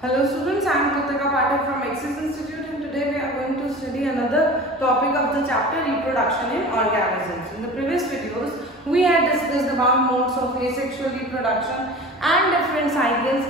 Hello students, I am Kritika Pathak from Axis Institute and today we are going to study another topic of the chapter reproduction in organisms. In the previous videos, we had discussed about modes of asexual reproduction and different cycles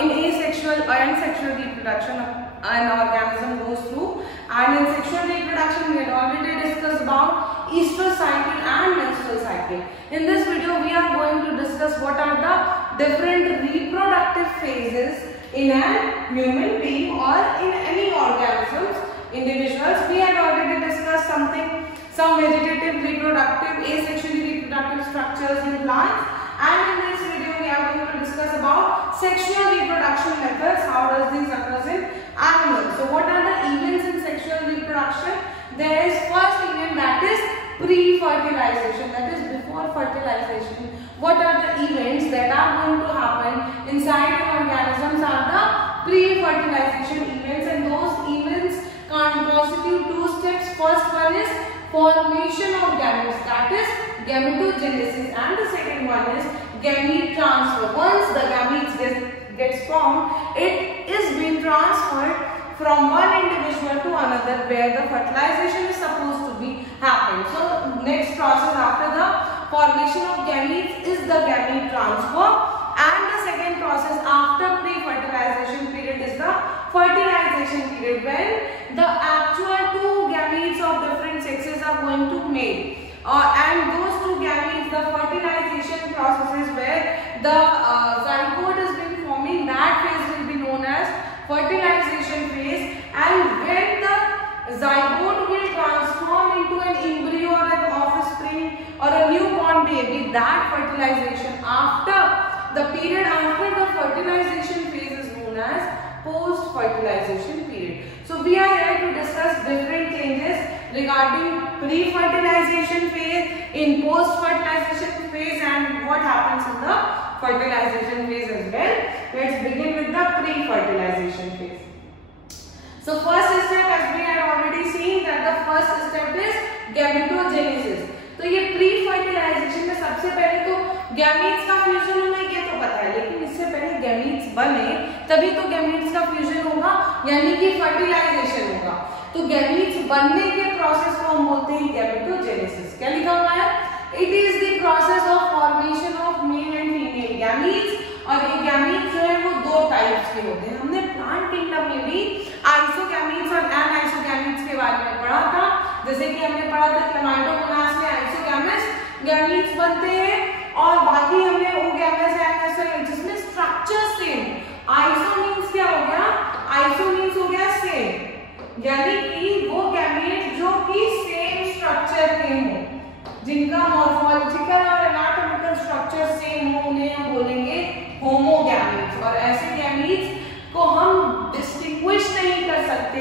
in asexual and sexual reproduction an organism goes through, and in sexual reproduction we had already discussed about estrous cycle and menstrual cycle. In this video, we are going to discuss what are the different reproductive phases in a human being or in any organisms, individuals. We had already discussed some vegetative reproductive, asexually reproductive structures in plants, and in this video we are going to discuss about sexual reproduction methods, how does these occurs in animals. So what are the events in sexual reproduction? There is first event, that is pre-fertilization, that is before fertilization. What are the events that are going to happen inside organisms are the pre-fertilization events, and those events constitute two steps. First one is formation of gametes, that is gametogenesis, and the second one is gamete transfer. Once the gametes gets formed, it is being transferred from one individual to another where the fertilization is supposed to be happening. So next process after the formation of gametes is the gamete transfer, and the second process after pre-fertilization period is the fertilization period, when the actual two gametes of different sexes are going to mate, and those two gametes, the fertilization process is where the zygote has been forming. That phase will be known as fertilization phase, and when the zygote will transform into an embryo or an offspring or a newborn baby, that fertilization after the period after the fertilization phase is known as post-fertilization period. So we are here to discuss different changes regarding pre-fertilization phase, in post-fertilization phase, and what happens in the fertilization phase as well. Let's begin with the pre-fertilization phase. So first step, as we had already seen, that the first step is gametogenesis. तो ये pre-fertilization में सबसे पहले तो gametes का fusion होना ये तो पता है, लेकिन इससे पहले gametes बने तभी तो gametes का फ्यूजन होगा, यानी कि fertilization होगा. तो gametes बनने के प्रोसेस को हम बोलते हैं gametogenesis. क्या लिखा हुआ है? It is the process of formation of male and female gametes. और ये gametes जो है वो दो टाइप्स के होते हैं. हमने प्लांट किंगडम में भी आइसोगैमीट्स और एनाइसोगैमीट्स के बारे में पढ़ा था. जैसे कि हमने पढ़ा था क्लेमाइडोमोनास में गैमीट्स बनते हैं, और बाकी हमने ओगैमेट्स एनाइसोगैमीट्स जिसमें स्ट्रक्चर सेम. आइसो मींस क्या हो गया? आइसो मींस हो गया सेम, यानी कि वो गैमेट जो कि सेम स्ट्रक्चर के हों, जिनका मॉर्फोलॉजिकल और एनाटॉमिकल स्ट्रक्चर सेम हो, उन्हें हम बोलेंगे होमोगैमीट्स. और ऐसे गैमीट्स को हम डिस्टिंग्विश नहीं कर सकते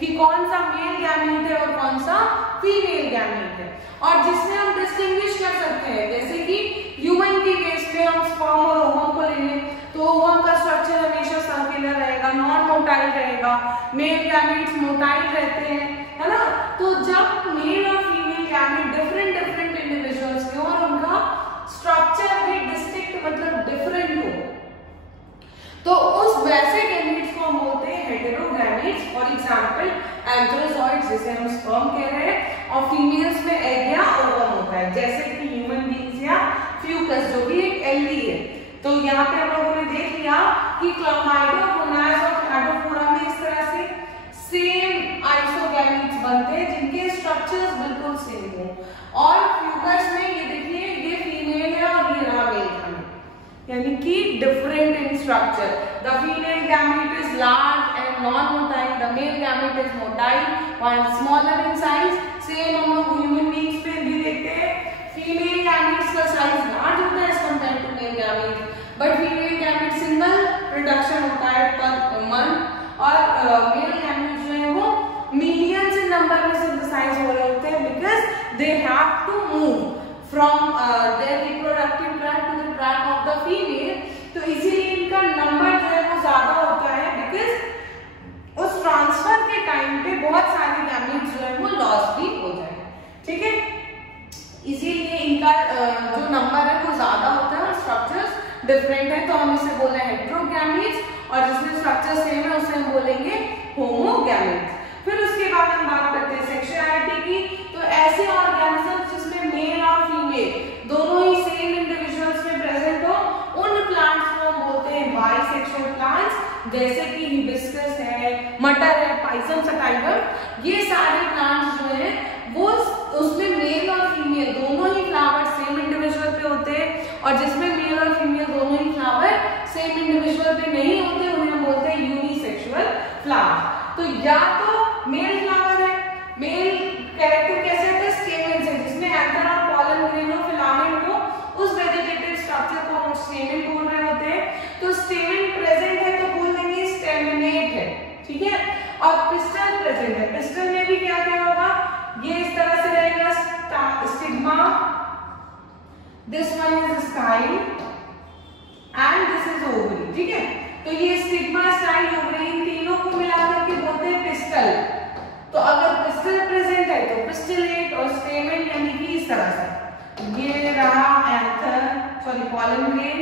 कि कौन सा मेल गैमीट है और कौन सा फीमेल गैमीट है. और जिसमें हम डिस्टिंग्विश कर सकते हैं, जैसे कि ह्यूमन की केस पे हम स्पर्म और ओवम को ले लें, तो ओवम का स्ट्रक्चर हमेशा सर्कुलर रहेगा, नॉन मोटाइल रहेगा. मेल गैमीट्स मोटाइल रहते हैं, है ना. तो जब मेल और फीमेल गैमीट डिफरेंट इंडिविजुअल्स के और उनका स्ट्रक्चर भी डिस्टिंक्ट मतलब डिफरेंट हो, तो उस वैसे गैमीट्स को हम बोलते हैं हेटेरोगैमीट्स. फॉर एग्जांपल एंथ्रोजॉइड्स, जिसे हम स्पर्म कह रहे हैं, और फीमेल्स में एग या ओवम होता है, जैसे कि ह्यूमन बींग्स या फ्यूकस जो कि एक एल्गी है. तो यहाँ पे हम लोगों ने देख लिया कि क्लामाइडोमोनास और क्लाडोफोरा में इस तरह से सेम आइसोगैमीट्स बनते हैं जिनके स्ट्रक्चर्स बिल्कुल सेम हो, और फ्यूकस में ये देखिए ये फीमेल है और ये रहा मेल गैमीट, यानी कि different in structure. The female gamete is large and non motile, the male gamete is motile while smaller in size. Same हम लोग ह्यूमन बींग्स पे भी देखते हैं, फीमेल गैमेट्स का साइज लार्ज होता है as compared to male gamete, but female gamete single production होता है पर मंथ, और मेल गैमेट जो है वो मिलियंस इन नंबर में सिंथेसाइज हो रहे होते हैं, because they have to move from their reproductive tract to the tract of the female. तो इसीलिए इनका नंबर जो है वो ज्यादा होता है, बिकॉज उस ट्रांसफर के टाइम पे बहुत सारे गैमेट्स जो है वो लॉस भी हो जाए. ठीक है, इसीलिए इनका जो नंबर है वो ज्यादा होता है और स्ट्रक्चर्स डिफरेंट है, तो हम इसे बोले हेटेरोगैमीट्स. और जिसमें स्ट्रक्चर सेम है उसे हम बोलेंगे होमोगैमेट्स। फिर उसके बाद हम बात करते हैं सेक्सुअलिटी की। तो ऐसे ऑर्गेनिजम्स जिसमें मेल और फीमेल दोनों ही सेम इंडिविजुअल्स में प्रेजेंट हो, उन प्लांट्स को हम बोलते हैं बाइसेक्सुअल प्लांट्स, जैसे कि हिबिस्कस है, मटर है, पाइसम सटाइवम। ये सारे प्लांट्स जो है वो उसमें मेल और फीमेल दोनों ही फ्लावर सेम इंडिविजुअल पे होते हैं, और जिसमें मेल और फीमेल दोनों ही फ्लावर सेम इंडिविजुअल पे नहीं होते उन्हें हम बोलते हैं यूनिसेक्सुअल फ्लावर। तो या तो मेल फ्लावर है, मेल कैरेक्टर कैसे होता है, स्टेमन से, जिसमें एंथर और पॉलन ग्रेन और फिलामेंट को उस वेजिटेटिव स्ट्रक्चर को हम स्टेमन बोल रहे होते हैं। तो स्टेमन प्रेजेंट है तो बोल देंगे स्टेमिनेट है, ठीक है। और पिस्टल प्रेजेंट है, पिस्टल में भी क्या क्या होगा, ये इस तरह से रहेगा stigma, this one is style and this is ovary, ठीक है। तो ये स्टिग्मा, स्टाइल, ओवरी इन तीनों को मिलाकर के बोलते हैं पिस्टल। तो अगर पिस्टल प्रेजेंट है तो पिस्टिलेट और स्टेमन, यानी कि इस तरह से ये रहा एंथर, सॉरी पॉलन ग्रेन,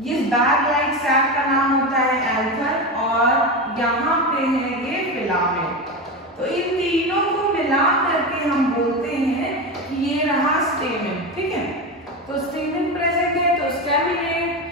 ये बैग लाइक सैक का नाम होता है एंथर, और यहाँ पे है ये फिलामेंट। तो इन तीनों को मिला करके हम बोलते हैं कि ये रहा स्टेमन, ठीक है। तो स्टेमन प्रेजेंट है तो स्टेमिनेट,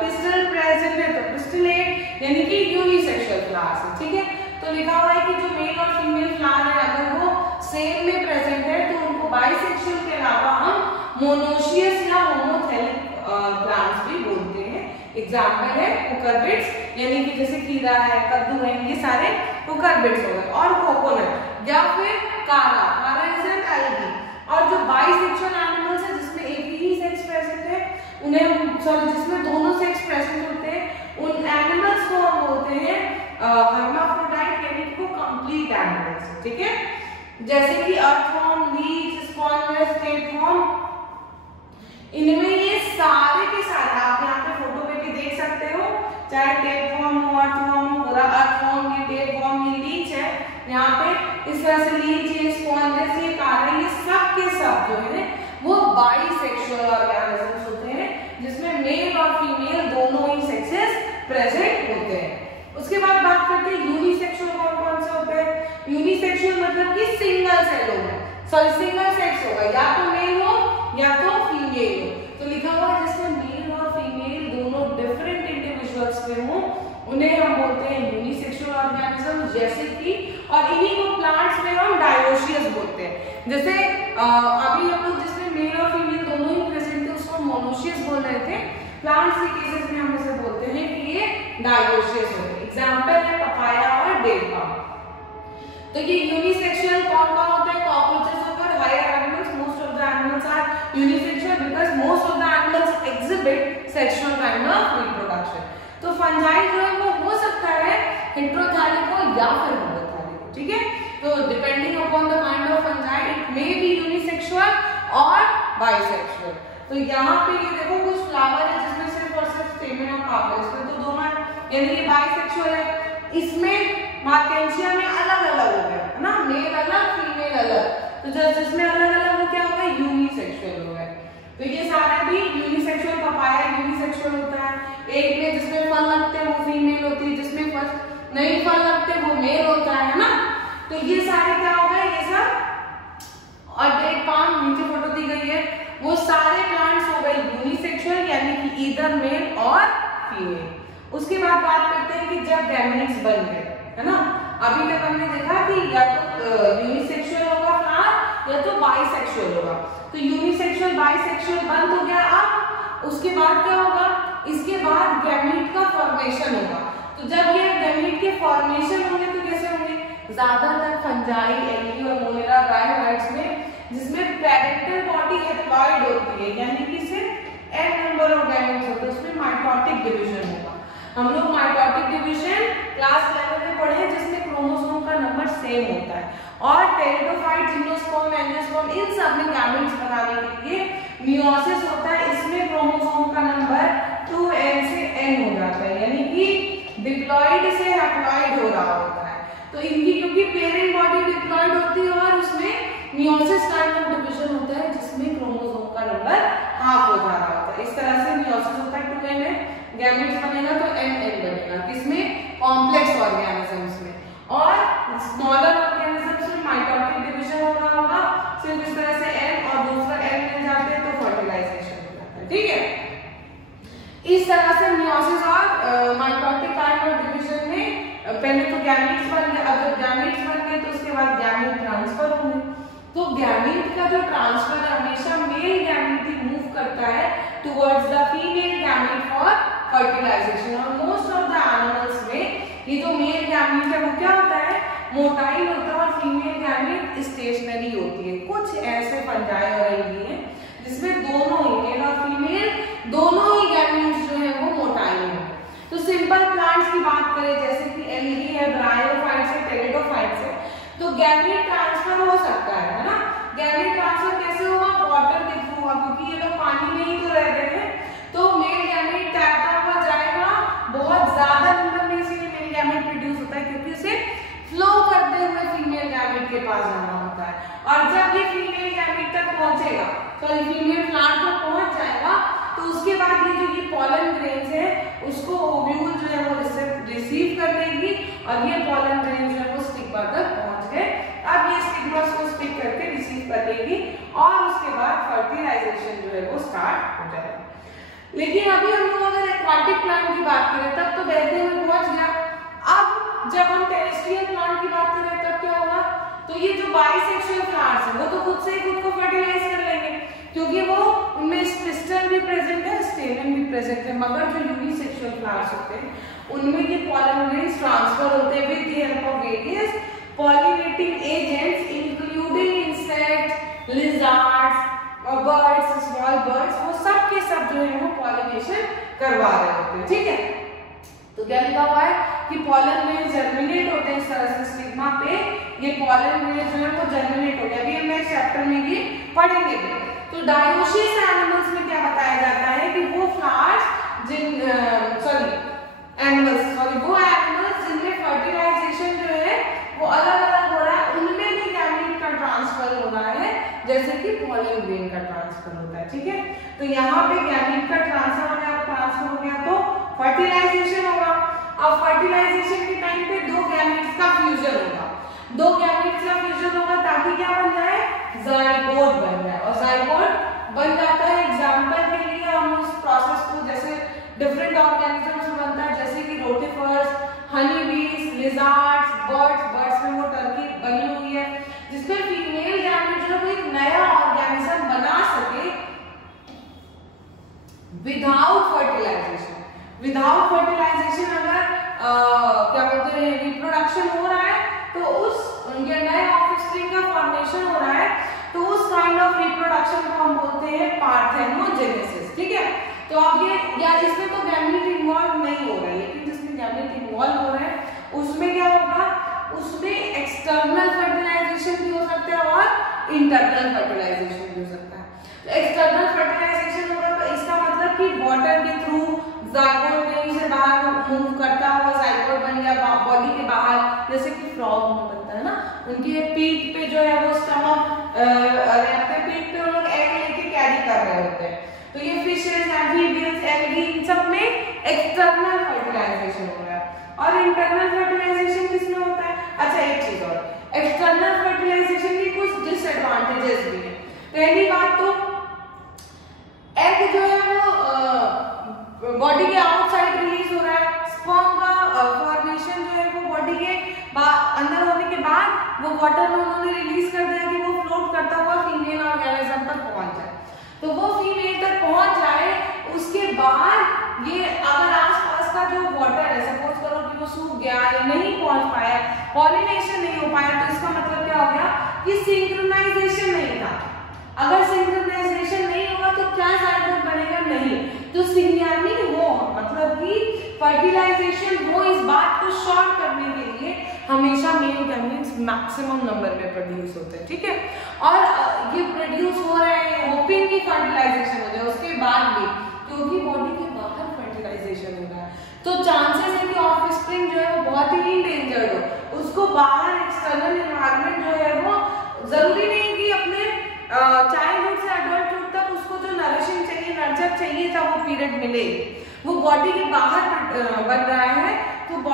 पिस्टल प्रेजेंट है तो पिस्टिलेट, यानी कि यूनिसेक्सुअल फ्लावर्स है, ठीक है। तो लिखा हुआ है कि जो मेल और फीमेल फ्लावर है अगर वो सेम में प्रेजेंट है तो उनको बाइसेक्सुअल के अलावा हम मोनोशियस या होमोथेलिक प्लांट्स भी बोलते हैं। एग्जाम्पल है कुकरबिट्स, यानी कि जैसे खीरा है, कद्दू है, ये सारे कुकरबिट्स हो गए, और कोकोनट या फिर कारा, कारा इज एन एल्गी। और जो बाइसेक्सुअल एनिमल्स है जिसमें एक ही सेक्स प्रेजेंट है उन्हें, सॉरी जिसमें दोनों सेक्स प्रेजेंट होते हैं, उन एनिमल्स को हम बोलते हैं हर्माफ्रोडाइट, यानी कि वो कंप्लीट एनिमल्स, ठीक है। जैसे कि अर्थवॉर्म, लीच, स्पॉन्ज, टेपवॉर्म, इनमें ये सारे के सारे आप यहाँ पे फोटो पे भी देख सकते हो, चाहे टेपवॉर्म हो, अर्थवॉर्म हो, पूरा अर्थवॉर्म, ये टेपवॉर्म, ये लीच है, यहाँ पे इस तरह से लीच, ये स्पॉन्ज, ये कारा, ये सब के सब जो है वो बाइसेक्सुअल ऑर्गेनिजम्स होते हैं जिसमें मेल और फीमेल दोनों ही सेक्सेस प्रेजेंट होते हैं। उसके बाद बात करते हैं यूनिसेक्सुअल कौन कौन से होते हैं। यूनिसेक्सुअल मतलब कि सिंगल सेल होगा, सॉरी सिंगल सेक्स होगा, या तो मेल हो या तो फीमेल हो। तो लिखा हुआ है जिसमें मेल और फीमेल दोनों डिफरेंट इंडिविजुअल्स पे हो उन्हें हम बोलते हैं यूनिसेक्सुअल ऑर्गेनिज्म, जैसे कि, और इन्हीं को प्लांट्स में हम डायोशियस बोलते हैं। जैसे अभी हम लोग जिसमें मेल और फीमेल दोनों ही प्रेजेंट थे उसको मोनोशियस बोल रहे थे, प्लांट्स के केसेस में हम इसे बोलते हैं कि ये डायोशियस होते हैं। एग्जांपल है पपाया और डेट पाम। तो ये यूनिसेक्सुअल कौन कौन होता है, कॉकरोचेस और higher animals, most of the animals are unisexual because most of the animals exhibit sexual kind of reproduction. तो फंजाई जो है वो हो सकता है हेटेरोथैलिक हो या फिर होमोथैलिक हो, ठीक है। तो depending upon the kind of fungi it may be unisexual और बाइसेक्सुअल। तो यहाँ पे ये देखो कुछ फ्लावर है जिसमें सिर्फ और सिर्फ स्टेमन और कार्पेल, इसमें तो दोनों है, यानी ये बाइसेक्सुअल है। इसमें मार्केंशिया में अलग अलग हो गया है ना, मेल अलग फीमेल अलग, तो जिसमें अलग अलग वो क्या हो गया, यूनिसेक्सुअल हो गया। तो ये सारे भी यूनिसेक्सुअल, पपाया यूनिसेक्सुअल होता है, एक में जिसमें फल लगते हैं वो फीमेल होती है, जिसमें फल नहीं फल लगते वो मेल होता है ना। तो ये सारे क्या हो गए, ये सब, और डेट पाम नीचे फोटो दी गई है, वो सारे प्लांट्स हो गए यूनिसेक्सुअल, यानी कि ईदर मेल और फीमेल। उसके बाद बात करते हैं कि जब गैमेट्स बन गए, है ना, अभी तक हमने देखा कि या तो यूनिसेक्सुअल होगा फ्लावर या तो बाइसेक्सुअल होगा। तो यूनिसेक्सुअल बाइसेक्सुअल बंद हो गया, अब उसके बाद क्या होगा, इसके बाद गैमेट का फॉर्मेशन होगा। तो जब ये गैमेट के फॉर्मेशन होंगे तो कैसे होंगे, ज्यादातर फंजाई, एल्गी और मोनेरा ब्रायोफाइट्स में जिसमें पैरेंटल बॉडी हैप्लॉइड होती है, यानी कि सिर्फ n नंबर ऑफ गैमेट्स होते हैं, उसमें माइटोटिक डिवीजन होगा। हम लोग माइटोटिक डिवीजन क्लास 11 में पढ़े हैं जिसमें क्रोमोसोम का नंबर सेम होता है, और टेरिडोफाइट, जिम्नोस्पर्म, एंजियोस्पर्म इन सब में गैमेट्स बनाने के लिए मियोसिस होता है, इसमें क्रोमोसोम का नंबर 2n से n हो जाता है, यानी कि डिप्लॉइड से हैप्लॉइड हो रहा होता है। तो इनकी क्योंकि पेरेंट बॉडी डिप्लॉइड होती है और उसमें मियोसिस काइंड ऑफ डिवीजन होता है जिसमें क्रोमोसोम का नंबर हाफ हो जा रहा होता है, इस तरह से मियोसिस होता है, 2n है, गैमेट्स बनेगा तो n बनेगा। बनेगा, किसमें, कॉम्प्लेक्स ऑर्गेनिजम्स में। और स्मॉलर ऑर्गेनिजम्स में माइटोटिक डिवीजन हो रहा होगा, सिर्फ इस तरह से एन और दूसरा एन मिल जाते हैं तो फर्टिलाइजेशन हो जाता है, ठीक है। इस तरह से मियोसिस और माइटोटिक काइंड ऑफ डिवीजन में पहले तो गैमीट्स बन गए, अगर गैमीट्स बन गए तो उसके बाद गैमीट ट्रांसफर होंगे। तो गैमीट का जो ट्रांसफर है हमेशा मेल गैमीट ही मूव करता है towards the female gamete for fertilization. और मोस्ट ऑफ द एनिमल्स में ये जो मेल गैमीट है वो क्या होता है, मोटाइल होता है, और फीमेल गैमीट स्टेशनरी होती है। कुछ ऐसे फंजाई और एल्गी हैं जिसमें दोनों ही मेल और फीमेल दोनों ही गैमीट्स जो है वो मोटाइल होते हैं। तो सिंपल प्लांट्स की बात करें जैसे कि एल्गी है, ब्रायोफाइट्स है, टेरिडोफाइट्स है, तो गैमीट ट्रांसफर हो सकता है ना। गैमीट ट्रांसफर कैसे होगा, वाटर के थ्रू होगा, क्योंकि ये लोग पानी में ही तो रह रहे हैं। तो मेल गैमीट तैरता हुआ जाएगा, बहुत ज्यादा नंबर में इसीलिए मेल गैमीट प्रोड्यूस होता है क्योंकि उसे फ्लो करते हुए फीमेल गैमीट के पास जाना होता है। और जब ये फीमेल गैमीट तक पहुंचेगा, सॉरी फीमेल प्लांट तक पहुंच जाएगा, तो उसके बाद ये जो ये पॉलन ग्रेन्स है उसको ओव्यूल जो है वो रिसीव कर लेगी, और ये पॉलन ग्रेन जो है वो स्टिग्मा तक पहुंच गए। अब ये स्टिग्मा को स्टिक करके रिसीव कर लेगी और उसके बाद फर्टिलाइजेशन जो है वो स्टार्ट हो जाएगा। लेकिन अभी हम लोग अगर एक्वाटिक प्लांट की बात करें तब तो बहते हुए पहुंच गया। अब जब हम टेरेस्ट्रियल प्लांट की बात करें तब क्या होगा, तो ये जो बाइसेक्सुअल प्लांट्स है वो तो खुद से ही खुद को फर्टिलाइज कर लेंगे, क्योंकि वो उनमें स्पिस्टल भी प्रेजेंट है, स्टेमन भी प्रेजेंट है। मगर जो यूनिसेक्सुअल फ्लावर्स होते हैं उनमें ये पॉलन ग्रेन्स ट्रांसफर होते हैं with the help of various pollinating agents including insects, lizards, birds, small birds, वो सब के सब जो है वो पॉलिनेशन करवा रहे होते हैं, ठीक है। तो क्या लिखा हुआ है कि पॉलन ग्रेन्स जर्मिनेट होते हैं इस तरह से स्टिग्मा पे, ये पॉलन ग्रेन्स जो है वो जर्मिनेट हो गया। अभी हम नेक्स्ट चैप्टर में ये पढ़ेंगे। तो डायोसिस एनिमल्स में क्या बताया जाता है कि वो फ्लावर्स वो एनिमल्स जिनमें फर्टिलाइजेशन जो है वो अलग अलग हो रहा है, उनमें भी गैमीट का ट्रांसफर हो रहा है, जैसे कि पॉलन ग्रेन का ट्रांसफर होता है, ठीक है। तो यहाँ पे गैमीट का ट्रांसफर हो गया तो फर्टिलाइजेशन होगा। अब फर्टिलाइजेशन के टाइम पे दो गैमीट्स का फ्यूजन होगा, दो गैमीट्स का फ्यूजन होगा ताकि क्या बन जाए, जाइगोट बन जाए। और जाइगोट बन जाता है, एग्जांपल के लिए हम उस प्रोसेस को जैसे डिफरेंट ऑर्गेनिजम्स में बनता है, जैसे कि रोटिफर्स, हनी बीज, लिजर्ड्स, बर्ड्स में वो टर्की बनी हुई है जिसमें फीमेल गैमीट जो है एक नया ऑर्गेनिज्म बना सके विदाउट फर्टिलाइजेशन। विदाउट फर्टिलाइजेशन अगर क्या बोलते हैं रिप्रोडक्शन हो रहा है तो उस ये नए ऑफस्प्रिंग का फॉर्मेशन हो रहा है, तो उस काइंड ऑफ रिप्रोडक्शन को हम बोलते हैं पार्थेनोजेनेसिस, ठीक है। तो अब ये या इसमें तो गैमीट इन्वॉल्व नहीं हो रहा है, लेकिन जिसमें गैमीट इन्वॉल्व हो रहा है उसमें क्या होगा, उसमें एक्सटर्नल फर्टिलाइजेशन भी हो सकता है और इंटरनल फर्टिलाइजेशन भी हो सकता है। तो एक्सटर्नल फर्टिलाइजेशन होगा तो इसका मतलब कि वाटर के थ्रू जाइगोट ग्रेन से बाहर मूव करता हुआ जाइगोट बन गया बॉडी के बाहर, जैसे कि फ्रॉग में बनता है ना, उनके पीठ पे जो है वो स्टमक अपने पीठ पे लोग एग लेके कैरी कर रहे होते हैं। तो ये फिशेस, एम्फीबियंस, एल्गी, इन सब में एक्सटर्नल फर्टिलाइजेशन हो रहा है। और इंटरनल फर्टिलाइजेशन किसमें होता है, अच्छा एक चीज और, एक्सटर्नल फर्टिलाइजेशन की कुछ डिसएडवांटेजेस भी है। पहली बात तो एग जो है वो बॉडी के आउटसाइड रिलीज हो रहा है, स्पर्म का फॉर्मेशन जो है वो बॉडी के अंदर होने के बाद वो वाटर में उन्होंने रिलीज कर दिया कि वो फ्लोट करता हुआ फीमेल ऑर्गेनिज्म तक पहुंच जाए। तो वो फीमेल तक पहुंच जाए उसके बाद ये अगर आसपास का जो वाटर है, सपोज करो कि वो सूख गया या नहीं पहुंच पाया, पॉलिनेशन नहीं हो पाया, तो इसका मतलब क्या हो गया कि सिंक्रोनाइजेशन नहीं था। अगर सिंक्रोनाइजेशन नहीं होगा तो क्या जाइगोट बनेगा, नहीं। तो सिग्नलिंग हो मतलब कि फर्टिलाइजेशन हो, इस बात को शॉर्ट करने के लिए हमेशा मेल गैमीट्स मैक्सिमम नंबर में प्रोड्यूस होते हैं, ठीक है। और ये प्रोड्यूस हो रहे हैं होपिंग की फर्टिलाइजेशन हो जाए उसके बाद भी, क्योंकि बॉडी के बाहर फर्टिलाइजेशन हो रहा है तो चांसेस है कि ऑफस्प्रिंग जो है वो बहुत ही इंडेंजर्ड हो, उसको बाहर एक्सटर्नल एनवायरनमेंट जो है वो जरूरी नहीं कि अपने चाइल्डहुड से एडल्टहुड तक उसको जो नरिशिंग चाहिए, नर्चर चाहिए था वो पीरियड मिले, वो बॉडी के बाहर बन रहा है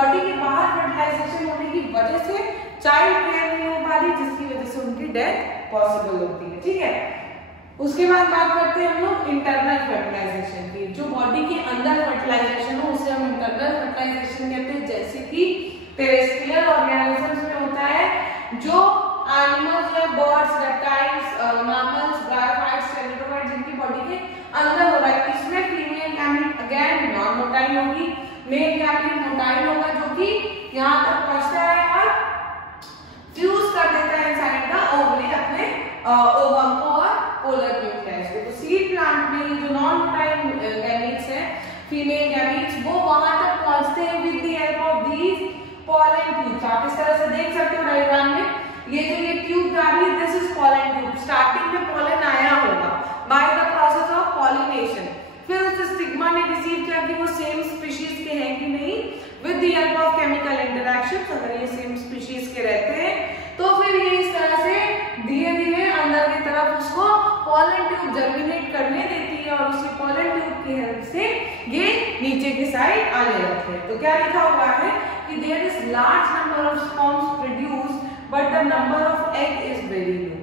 बॉडी के बाहर फर्टिलाइजेशन होने की वजह से चाइल्ड क्लियर नहीं हो पा रही, जिसकी वजह से उनकी डेथ पॉसिबल होती है। ठीक है, उसके बाद बात करते हैं हम लोग इंटरनल फर्टिलाइजेशन की। जो बॉडी के अंदर फर्टिलाइजेशन हो उसे हम इंटरनल फर्टिलाइजेशन कहते हैं, जैसे कि टेरेस्ट्रियल ऑर्गेनिजम्स में होता है, जो एनिमल्स है, birds, reptiles, mammals, bryophytes, pteridophytes, जिनकी बॉडी के अंदर हो रहा है। इसमें female gamete again non motile होगी, मेल गैमेट मोटाइल होगा, जो कि यहाँ तक पहुंचता है और फ्यूज कर देता है इनसाइड द ओवरी अपने ओवम को और पोलर न्यूक्लियस को। तो सीड प्लांट में ये जो नॉन मोटाइल गैमेट्स हैं, फीमेल गैमेट्स, वो वहां तक पहुंचते हैं with the help of these pollen tubes. आप इस तरह से देख सकते हो डायग्राम में, ये जो ये ट्यूब जा रही है, this is pollen tube. Starting में पोलन आया होगा by the process of pollination, फिर उस स्टिग्मा ने रिसीव किया कि वो सेम स्पीशीज के हैं कि नहीं, with the help of chemical interaction. अगर ये सेम स्पीशीज के रहते हैं तो फिर ये इस तरह से धीरे धीरे अंदर की तरफ उसको पोलन ट्यूब जर्मिनेट करने देती है और उसी पोलन ट्यूब की हेल्प से ये नीचे की साइड आने लगते हैं। तो क्या लिखा हुआ है कि there is large number of sperms produced but the number of egg is very low.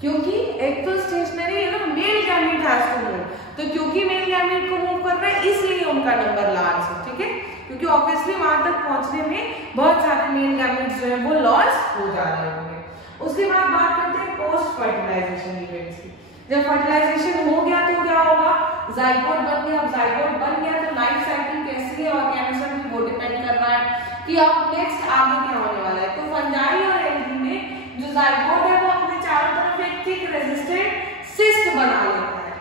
क्योंकि एग तो स्टेशनरी है ना, male gamete has to move, तो क्योंकि मेल गैमेट को मूव कर रहा है इसलिए उनका नंबर लार्ज है। ठीक है, क्योंकि ऑब्वियसली वहां तक पहुंचने में बहुत सारे मेल गैमेट्स जो है वो लॉस हो जा रहे होंगे। उसके बाद बात करते हैं पोस्ट फर्टिलाइजेशन इवेंट्स की। जब फर्टिलाइजेशन हो गया तो क्या होगा, जाइगोट बन गया। अब जाइगोट बन गया तो लाइफ साइकिल कैसी है ऑर्गेनिज्म में वो डिपेंड कर रहा है कि अब नेक्स्ट आगे क्या होने वाला है। तो फंजाई और एल्गी में जो जाइगोट है वो अपने चारों तरफ एक थिक रेजिस्टेंट सिस्ट बना लेता है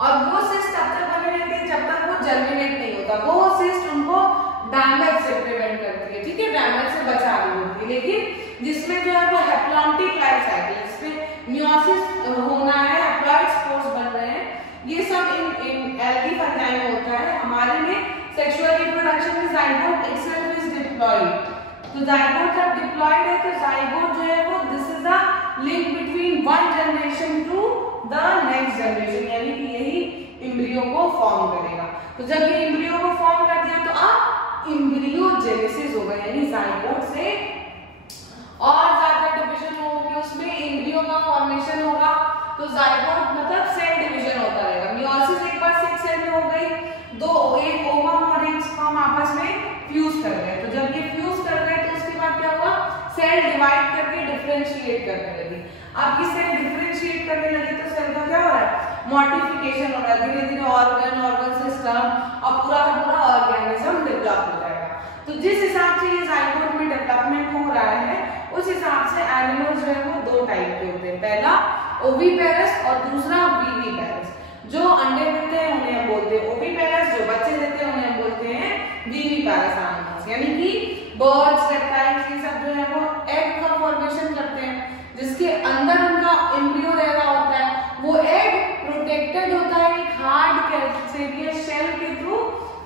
और वो सिस्ट तब तक बने रहते हैं जब तक वो जर्मिनेट नहीं होता। वो सिस्ट उनको डैमेज से प्रिवेंट करती है, ठीक है, डैमेज से बचा रही होती है। लेकिन जिसमें जो है वो हैप्लॉन्टिक लाइफ साइकिल, इसमें मियोसिस होना है, हैप्लॉइड स्पोर्स बन रहे हैं, ये सब इन एल्गी फंजाई में होता है। हमारे में सेक्सुअल रिप्रोडक्शन में जाइगोट इटसेल्फ इज डिप्लॉयड। तो जाइगोट जब डिप्लॉयड है तो जाइगोट जो है वो this is the link between one generation to the next generation, यानी कि यही एम्ब्रियो को फॉर्म करेगा। तो जब ये एम्ब्रियो को फॉर्म कर दिया तो अब एम्ब्रियोजेनेसिस होगा, यानी जाइगोट से और ज्यादा डिवीजन होगी, उसमें एम्ब्रियो का फॉर्मेशन होगा। तो जाइगोट मतलब सेल डिवीजन होता रहेगा। मियोसिस एक बार 6 सेल में हो गई, दो एक ओवम और एक स्पर्म आपस में फ्यूज कर गए। तो जब ये फ्यूज कर गए तो उसके बाद क्या हुआ, सेल डिवाइड करके डिफरेंशिएट करने लगी। अब ये सेल डिफरेंशिएट करने लगी तो सेल का क्या हो रहा है, मॉडिफिकेशन हो रहा है, धीरे धीरे ऑर्गन सिस्टम और पूरा का पूरा ऑर्गेनिज्म डेवलप हो जाएगा। तो जिस हिसाब से ये जाइगोट में डेवलपमेंट हो रहा है उस हिसाब से एनिमल्स जो है वो दो टाइप के होते हैं, पहला ओविपेरस और दूसरा वीवीपेरस। जो अंडे देते हैं उन्हें हम बोलते हैं ओविपेरस, जो बच्चे देते हैं उन्हें हम बोलते हैं वीवीपेरस एनिमल्स। यानी कि बर्ड्स, रेप्टाइल्स ये सब जो है वो एग का फॉर्मेशन करते हैं, जिसके अंदर उनका एम्ब्रियो रह रहा होता है। वो एग प्रोटेक्टेड होता है एक हार्ड कैल्शियम शेल के थ्रू,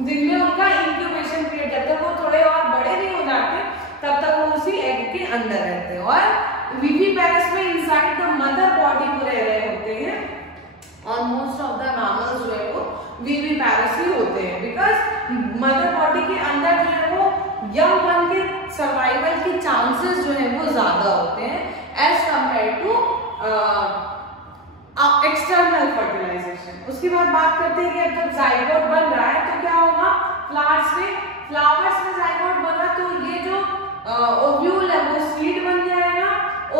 जिनमें उनका इंक्यूबेशन पीरियड, जब तक वो थोड़े और बड़े नहीं हो जाते तब तक वो उसी एग के अंदर रहते हैं। और विविपेरस में इनसाइड द मदर बॉडी को रह रहे होते हैं और मोस्ट ऑफ द मैमल्स जो है वो विविपेरस ही होते हैं, बिकॉज मदर बॉडी के अंदर जो है वो यंग वन के सर्वाइवल की चांसेस जो है वो ज्यादा होते हैं as compared to external fertilization. उसके बाद बात करते हैं कि अब जब जाइगोट बन रहा है तो क्या होगा, फ्लावर्स में जाइगोट बना तो ये जो ओव्यूल है वो सीड बन जाएगा,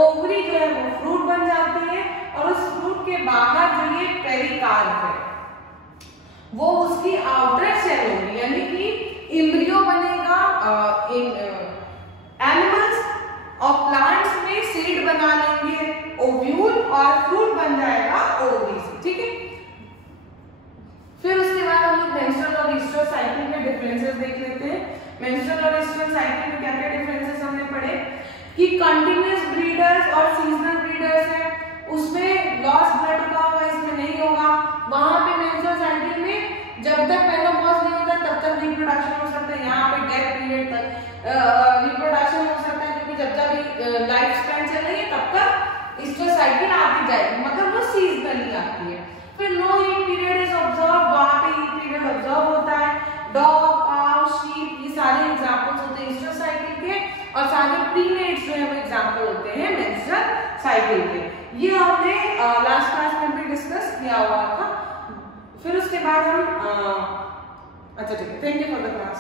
ओवरी जो है वो फ्रूट बन जाती है और उस फ्रूट के बाहर जो ये पेरिकार्प है वो उसकी आउटर सेल होगी, यानी कि एम्ब्रियो बनेगा। एनिमल्स और प्लांट्स में सीड बना लेंगे ओव्यूल और फ्रूट बन जाएगा ओवरी से, ठीक है। फिर उसके बाद हम लोग मेंस्ट्रुअल और ईस्ट्रल साइकिल में डिफरेंसेस देख लेते हैं। मेंस्ट्रुअल और ईस्ट्रल साइकिल में क्या क्या डिफरेंसेस हमने पढ़े कि कंटिन्यूअस ब्रीडर्स और सीजनल ब्रीडर्स है, उसमें लॉस ब्लड का होगा, इसमें नहीं होगा। वहां पे मेंस्ट्रुअल साइकिल में जब तक मेनोपॉज नहीं होता तब तक रिप्रोडक्शन हो सकता है, यहाँ पे डेथ पीरियड तक रिप्रोडक्शन हो सकता है, क्योंकि जब तक लाइफ स्पैन चल रही है तब तक ईस्ट्रल साइकिल आती जाएगी, मतलब वो सीजनली आती है। फिर no heat period is observe, वहां पे हीट पीरियड ऑब्जर्व होता है। डॉग, काउ, शीप ये सारे और सारे प्रीमेड्स जो है वो एग्जाम्पल होते हैं मेंस्ट्रुअल साइकिल के। ये हमने लास्ट क्लास में भी डिस्कस किया हुआ था। फिर उसके बाद हम अच्छा ठीक है, thank you for the class.